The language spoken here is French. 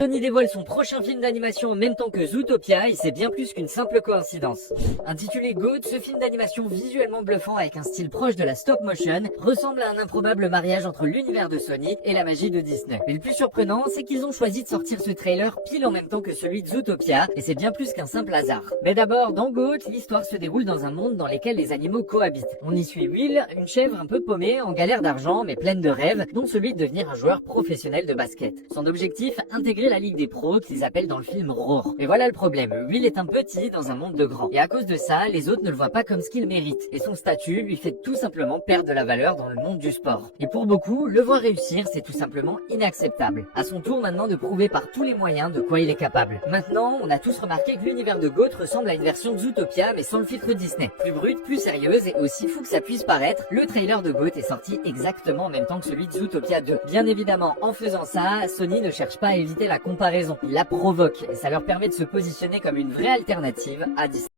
Sony dévoile son prochain film d'animation en même temps que Zootopia et c'est bien plus qu'une simple coïncidence. Intitulé Goat, ce film d'animation visuellement bluffant avec un style proche de la stop motion ressemble à un improbable mariage entre l'univers de Sony et la magie de Disney. Mais le plus surprenant, c'est qu'ils ont choisi de sortir ce trailer pile en même temps que celui de Zootopia et c'est bien plus qu'un simple hasard. Mais d'abord, dans Goat, l'histoire se déroule dans un monde dans lequel les animaux cohabitent. On y suit Will, une chèvre un peu paumée, en galère d'argent mais pleine de rêves, dont celui de devenir un joueur professionnel de basket. Son objectif, intégrer la Ligue des pros qu'ils appellent dans le film Roar. Mais voilà le problème, Will est un petit dans un monde de grands. Et à cause de ça, les autres ne le voient pas comme ce qu'il mérite. Et son statut lui fait tout simplement perdre de la valeur dans le monde du sport. Et pour beaucoup, le voir réussir, c'est tout simplement inacceptable. À son tour maintenant de prouver par tous les moyens de quoi il est capable. Maintenant, on a tous remarqué que l'univers de Goat ressemble à une version de Zootopia mais sans le filtre Disney. Plus brute, plus sérieuse et aussi fou que ça puisse paraître, le trailer de Goat est sorti exactement en même temps que celui de Zootopia 2. Bien évidemment, en faisant ça, Sony ne cherche pas à éviter la comparaison, il la provoque et ça leur permet de se positionner comme une vraie alternative à Disney.